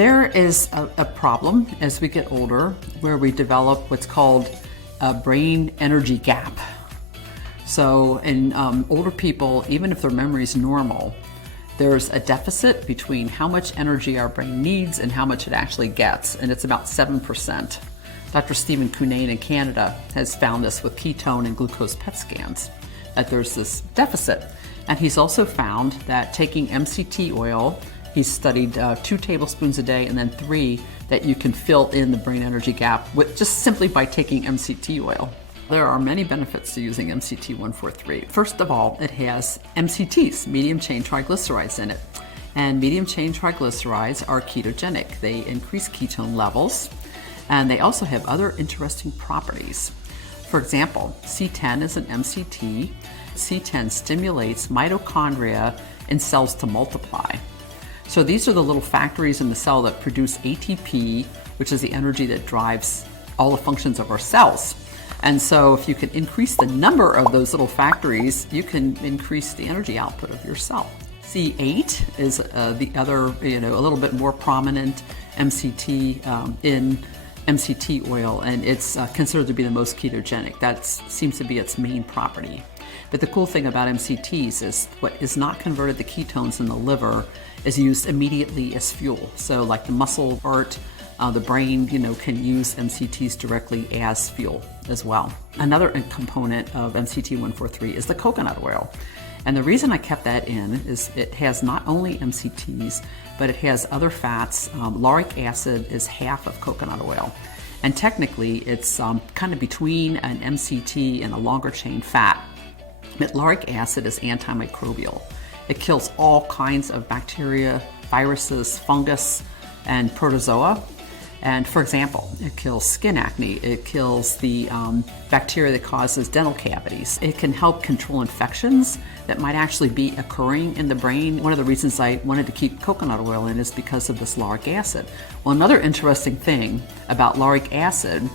There is a problem as we get older where we develop what's called a brain energy gap. So in older people, even if their memory is normal, there's a deficit between how much energy our brain needs and how much it actually gets, and it's about 7%. Dr. Stephen Cunnane in Canada has found this with ketone and glucose PET scans, that there's this deficit. And he's also found that taking MCT oil, he's studied 2 tablespoons a day and then 3, that you can fill in the brain energy gap with just simply by taking MCT oil. There are many benefits to using MCT 143. First of all, it has MCTs, medium chain triglycerides, in it. And medium chain triglycerides are ketogenic. They increase ketone levels, and they also have other interesting properties. For example, C10 is an MCT. C10 stimulates mitochondria in cells to multiply. So these are the little factories in the cell that produce ATP, which is the energy that drives all the functions of our cells. And so if you can increase the number of those little factories, you can increase the energy output of your cell. C8 is the other, a little bit more prominent MCT in MCT oil, and it's considered to be the most ketogenic. That seems to be its main property. But the cool thing about MCTs is what is not converted to ketones in the liver is used immediately as fuel. So like the muscle part, the brain, can use MCTs directly as fuel as well. Another component of MCT 143 is the coconut oil. And the reason I kept that in is it has not only MCTs, but it has other fats. Lauric acid is half of coconut oil. And technically, it's kind of between an MCT and a longer chain fat. But lauric acid is antimicrobial. It kills all kinds of bacteria, viruses, fungus, and protozoa. And for example, it kills skin acne. It kills the bacteria that causes dental cavities. It can help control infections that might actually be occurring in the brain. One of the reasons I wanted to keep coconut oil in is because of this lauric acid. Well, another interesting thing about lauric acid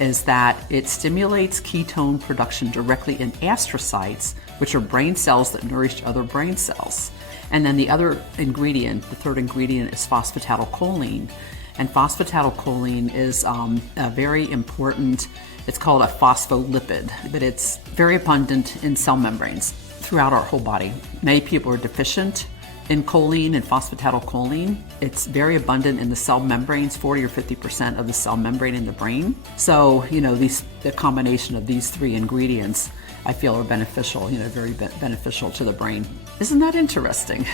is that it stimulates ketone production directly in astrocytes, which are brain cells that nourish other brain cells. And then the other ingredient, the third ingredient, is phosphatidylcholine. And phosphatidylcholine is a very important, it's called a phospholipid, but it's very abundant in cell membranes throughout our whole body. Many people are deficient in choline and phosphatidylcholine. It's very abundant in the cell membranes, 40 or 50% of the cell membrane in the brain. So, the combination of these 3 ingredients, I feel are beneficial, very beneficial to the brain. Isn't that interesting?